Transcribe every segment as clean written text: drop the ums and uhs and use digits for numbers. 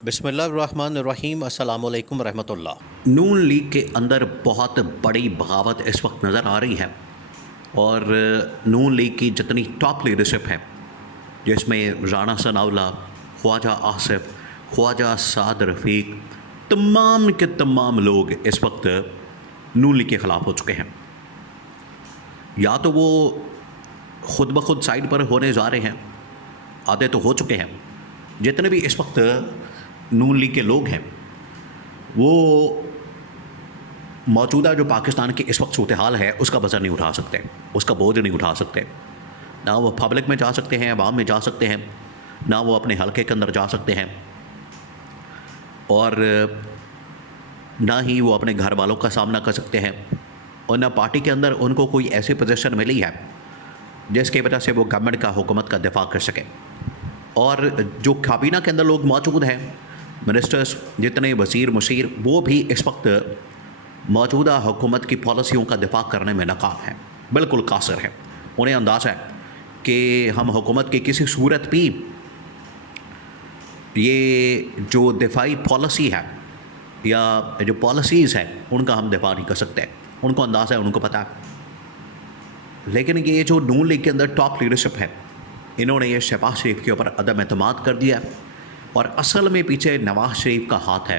बिस्मिल्लाहिर्रहमानिर्रहीम अस्सलाम वालेकुम रहमतुल्लाह। नून लीग के अंदर बहुत बड़ी बगावत इस वक्त नज़र आ रही है और नून लीग की जितनी टॉप लीडरशिप है, जिसमें राना सनाउल्लाह, ख्वाजा आसिफ, ख्वाजा साद रफ़ीक, तमाम के तमाम लोग इस वक्त नून लीग के ख़िलाफ़ हो चुके हैं। या तो वो ख़ुद ब खुद साइड पर होने जा रहे हैं, आधे तो हो चुके हैं। जितने भी इस वक्त नून लीग के लोग हैं, वो मौजूदा जो पाकिस्तान की इस वक्त सूरत हाल है उसका वज़न नहीं उठा सकते, उसका बोझ नहीं उठा सकते। ना वो पब्लिक में जा सकते हैं, अवाम में जा सकते हैं, ना वो अपने हलके के अंदर जा सकते हैं, और ना ही वो अपने घर वालों का सामना कर सकते हैं, और ना पार्टी के अंदर उनको कोई ऐसी पोजीशन मिली है जिसकी वजह से वो गवर्नमेंट का हुकूमत का दिफा कर सके। और जो काबीना के अंदर लोग मौजूद हैं, मिनिस्टर्स, जितने वज़ीर मुशीर, वो भी इस वक्त मौजूदा हुकूमत की पॉलिसियों का दिफा करने में नाकाम है, बिल्कुल कासिर है। उन्हें अंदाज़ा है कि हम हुकूमत की किसी सूरत भी ये जो दिफाई पॉलिसी है या जो पॉलिसीज़ हैं उनका हम दिफा नहीं कर सकते। उनको अंदाज़ा है, उनको पता है। लेकिन ये जो नून लीग के अंदर टॉप लीडरशिप है, इन्होंने ये शहबाज शरीफ के ऊपर अदम एतमाद कर दिया, और असल में पीछे नवाज़ शरीफ का हाथ है।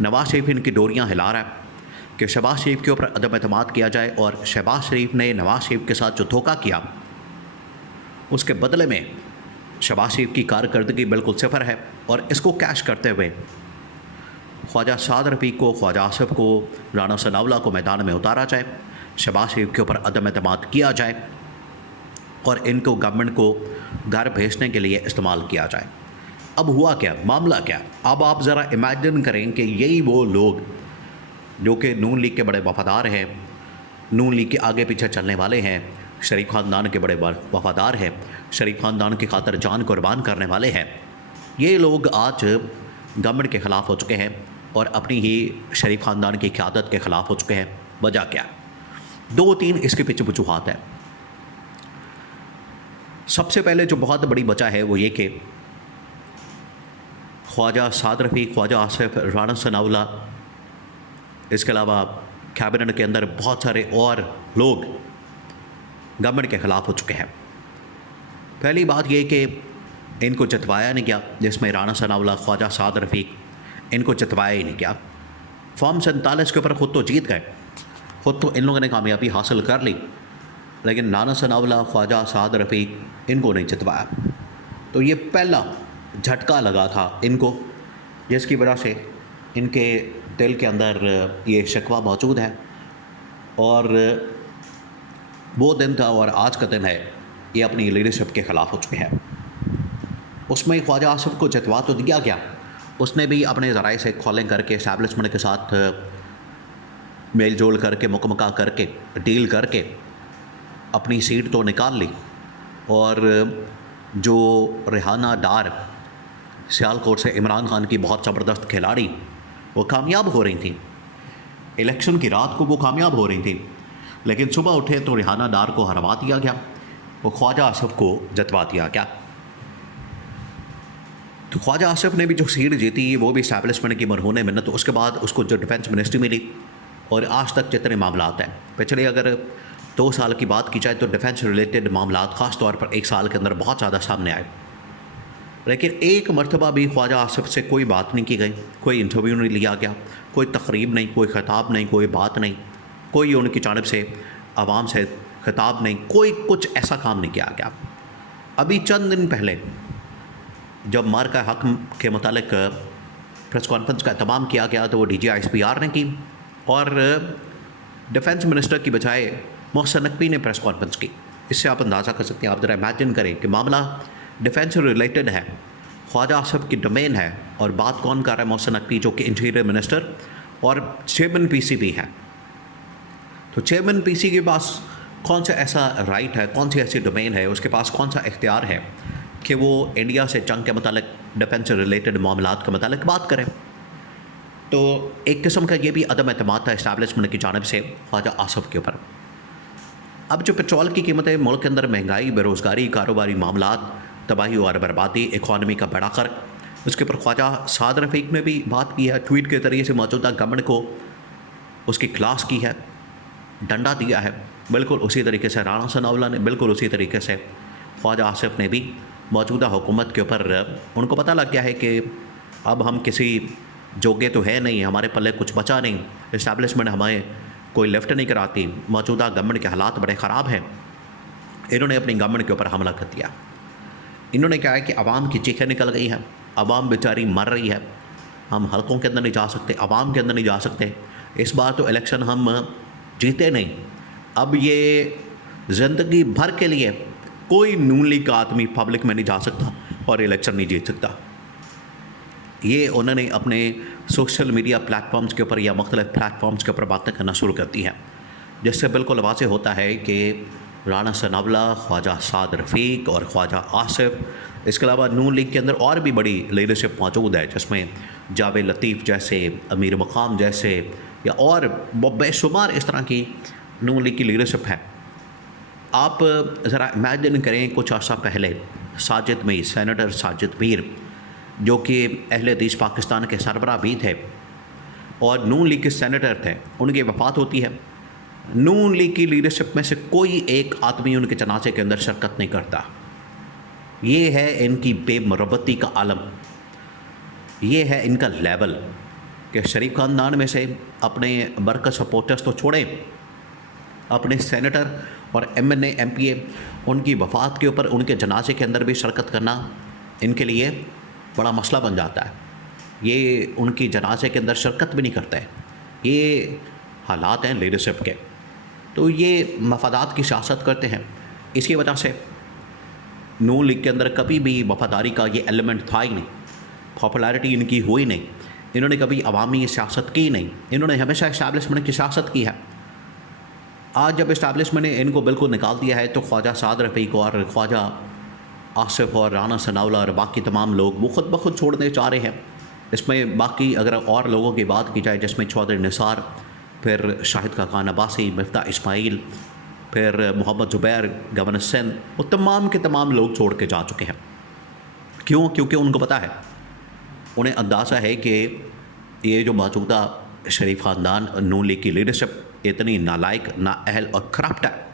नवाज़ शरीफ इनकी डोरियां हिला रहा है कि शहबाज शरीफ के ऊपर अदम एतमाद किया जाए, और शहबाज शरीफ ने नवाज़ शरीफ के साथ जो धोखा किया उसके बदले में शहबाज शरीफ की कारकर्दगी बिल्कुल सिफर है। और इसको कैश करते हुए ख्वाजा साद रफ़ीक को, ख्वाजा आसिफ को, राना सनाउल्लाह को मैदान में उतारा जाए, शहबाज शरीफ के ऊपर अदम एतमाद किया जाए और इनको गवर्नमेंट को घर भेजने के लिए इस्तेमाल किया जाए। अब हुआ क्या, मामला क्या? अब आप ज़रा इमेजिन करें कि यही वो लोग जो कि नून लीग के बड़े वफ़ादार हैं, नून लीग के आगे पीछे चलने वाले हैं, शरीफ ख़ानदान के बड़े वफ़ादार हैं, शरीफ ख़ानदान की खातर जान कुर्बान करने वाले हैं, ये लोग आज गवर्नमेंट के ख़िलाफ़ हो चुके हैं और अपनी ही शरीफ ख़ानदान की क़यादत के ख़िलाफ़ हो चुके हैं। वजह क्या? 2-3 इसके पीछे वजूहात है। सबसे पहले जो बहुत बड़ी वजह है वो ये कि ख्वाजा साद रफ़ीक, ख्वाजा आसिफ, राना सनाउल्लाह, इसके अलावा कैबिनेट के अंदर बहुत सारे और लोग गवर्नमेंट के ख़िलाफ़ हो चुके हैं। पहली बात ये कि इनको जितवाया नहीं गया, जिसमें राना सनाउल्लाह, ख्वाजा साद रफ़ीक, इनको जितवाया ही नहीं गया। फॉर्म 47 के ऊपर ख़ुद तो जीत गए, ख़ुद तो इन लोगों ने कामयाबी हासिल कर ली, लेकिन राना सनाउल्लाह, ख्वाजा साद रफ़ीक, इनको नहीं जितवाया। तो ये पहला झटका लगा था इनको, जिसकी वजह से इनके दिल के अंदर ये शिकवा मौजूद है। और वो दिन था और आज का दिन है, ये अपनी लीडरशिप के ख़िलाफ़ हो चुके हैं। उसमें ख्वाजा आसिफ को जितवा तो दिया गया, उसने भी अपने ज़राए से कॉलिंग करके, एस्टैब्लिशमेंट के साथ मेल जोल करके, मुकमका करके, डील करके अपनी सीट तो निकाल ली। और जो रेहाना डार, सियालकोट से इमरान खान की बहुत ज़बरदस्त खिलाड़ी, वो कामयाब हो रही थी। इलेक्शन की रात को वो कामयाब हो रही थी, लेकिन सुबह उठे तो रेहाना डार को हरवा दिया गया, वो ख्वाजा आसिफ को जतवा दिया गया। तो ख्वाजा आसिफ ने भी जो सीट जीती वो भी इस्टेब्लिशमेंट की मरहून मिन्नत। तो उसके बाद उसको जो डिफेंस मिनिस्ट्री मिली, और आज तक जितने मामला हैं, पिछले अगर 2 साल की बात की जाए तो डिफेंस रिलेटेड मामला ख़ास तौर पर 1 साल के अंदर बहुत ज़्यादा सामने आए, लेकिन एक मरतबा भी ख्वाजा आसिफ से कोई बात नहीं की गई, कोई इंटरव्यू नहीं लिया गया, कोई तकरीब नहीं, कोई ख़िताब नहीं, कोई बात नहीं, कोई उनकी जानिब से आवाम से ख़िताब नहीं, कोई कुछ ऐसा काम नहीं किया गया। अभी चंद दिन पहले जब मार का हक के मुतालिक प्रेस कॉन्फ्रेंस का एहतमाम किया गया तो वो DGISPR ने की, और डिफेंस मिनिस्टर की बजाय मोहसिन नकवी ने प्रेस कॉन्फ्रेंस की। इससे आप अंदाज़ा कर सकते हैं, आप ज़रा इमेजिन करें कि मामला डिफेंस से रिलेटेड है, ख्वाजा आसिफ की डोमेन है, और बात कौन कर रहा है? मोहसिन नकवी, जो कि इंटीरियर मिनिस्टर और चेयरमैन PCB है। तो चेयरमैन PC के पास कौन सा ऐसा राइट है, कौन सी ऐसी डोमेन है, उसके पास कौन सा इख्तियार है कि वो इंडिया से जंग के मतलब डिफेंस से रिलेटेड मामलात के मतलब बात करें? तो एक किस्म का ये भी अदम एतमाद था इस्टेब्लिशमेंट की जानिब से ख्वाजा आसिफ के ऊपर। अब जो पेट्रोल की कीमतें, मुल्क के अंदर महंगाई, बेरोज़गारी, कारोबारी मामलात, तबाही और बर्बादी, इकॉनमी का बड़ा फ़र्क, उसके ऊपर ख्वाजा साद रफ़ीक ने भी बात की है, ट्वीट के ज़रिए से मौजूदा गवर्नमेंट को उसकी क्लास की है, डंडा दिया है। बिल्कुल उसी तरीके से राणा सनाउल्लाह ने, बिल्कुल उसी तरीके से ख्वाजा आसिफ ने भी मौजूदा हुकूमत के ऊपर, उनको पता लग गया है कि अब हम किसी जोगे तो है नहीं, हमारे पल्ले कुछ बचा नहीं, इस्टेब्लिशमेंट हमें कोई लिफ्ट नहीं कराती, मौजूदा गवर्नमेंट के हालात बड़े ख़राब हैं। इन्होंने अपनी गवर्नमेंट के ऊपर हमला कर दिया। इन्होंने कहा है कि आवाम की चीखें निकल गई हैं, आवाम बेचारी मर रही है, हम हलकों के अंदर नहीं जा सकते, आवाम के अंदर नहीं जा सकते, इस बार तो इलेक्शन हम जीते नहीं। अब ये ज़िंदगी भर के लिए कोई नून लीग का आदमी पब्लिक में नहीं जा सकता और इलेक्शन नहीं जीत सकता। ये उन्होंने अपने सोशल मीडिया प्लेटफॉर्म्स के ऊपर या मुख्तलिफ प्लेटफॉर्म्स के ऊपर बातें करना शुरू कर दी हैं, जिससे बिल्कुल वाज़ेह होता है कि राणा सनाउल्लाह, ख्वाजा साद रफ़ीक और ख्वाजा आसिफ, इसके अलावा नून लीग के अंदर और भी बड़ी लीडरशिप मौजूद है, जिसमें जावेद लतीफ़ जैसे, अमीर मकाम जैसे, या और बेशुमार इस तरह की नून लीग की लीडरशिप है। आप ज़रा इमेजिन करें, कुछ अर्सा पहले साजिद मीर, सेनेटर साजिद मीर, जो कि अहले हदीस पाकिस्तान के सरबराह भी थे और नून लीग के सेनेटर थे, उनकी वफ़ात होती है। नून लीग की लीडरशिप में से कोई एक आदमी उनके जनाजे के अंदर शिरकत नहीं करता। ये है इनकी बेमरबती का आलम, ये है इनका लेवल कि शरीफ ख़ानदान में से अपने बरकत सपोर्टर्स तो छोड़े, अपने सेनेटर और MNA MPA, उनकी वफ़ात के ऊपर उनके जनाजे के अंदर भी शिरकत करना इनके लिए बड़ा मसला बन जाता है। ये उनकी जनाजे के अंदर शिरकत भी नहीं करते हैं। ये हालात हैं लीडरशिप के। तो ये मफादात की सियासत करते हैं। इसकी वजह से नून लीग के अंदर कभी भी वफादारी का ये एलिमेंट था ही नहीं, पॉपुलैरिटी इनकी हुई नहीं, इन्होंने कभी अवामी सियासत की नहीं, इन्होंने हमेशा इस्टेब्लिशमेंट की सियासत की है। आज जब इस्टेब्लिशमेंट ने इनको बिल्कुल निकाल दिया है, तो ख्वाजा साद रफ़ीक और ख्वाजा आसिफ और राणा सनाउल्लाह और बाकी तमाम लोग वो खुद ब खुद छोड़ने चाह रहे हैं। इसमें बाकी अगर और लोगों की बात की जाए, जिसमें चौधरी निसार, फिर शाहिद खान अब्बासी, मिफ्ता इस्माइल, फिर मोहम्मद ज़ुबैर, गवर्नर सिंध, वो तमाम के तमाम लोग छोड़ के जा चुके हैं। क्यों? क्योंकि उनको पता है, उन्हें अंदाज़ा है कि ये जो मौजूदा शरीफ ख़ानदान, नून लीग की लीडरशिप इतनी नालायक, नाअहल और करप्ट है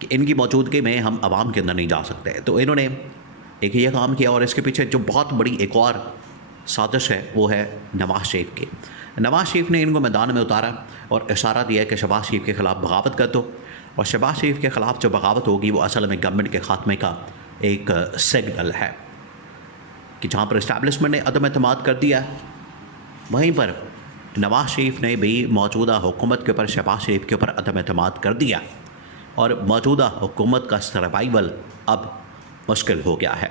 कि इनकी मौजूदगी में हम आवाम के अंदर नहीं जा सकते। तो इन्होंने एक ये काम किया, और इसके पीछे जो बहुत बड़ी एक और साजिश है वो है नवाज़ शरीफ की। नवाज़ शरीफ ने इनको मैदान में उतारा और इशारा दिया कि शहबाज शरीफ के ख़िलाफ़ बगावत कर दो, और शहबाज शरीफ के ख़िलाफ़ जो बगावत होगी वो असल में गवर्नमेंट के ख़ात्मे का एक सिग्नल है कि जहाँ पर इस्टेब्लिशमेंट ने अदम एतमाद कर दिया, वहीं पर नवाज़ शरीफ ने भी मौजूदा हुकूमत के ऊपर, शहबाज शरीफ के ऊपर अदम एतमाद कर दिया, और मौजूदा हुकूमत का सर्वाइवल अब मुश्किल हो गया है।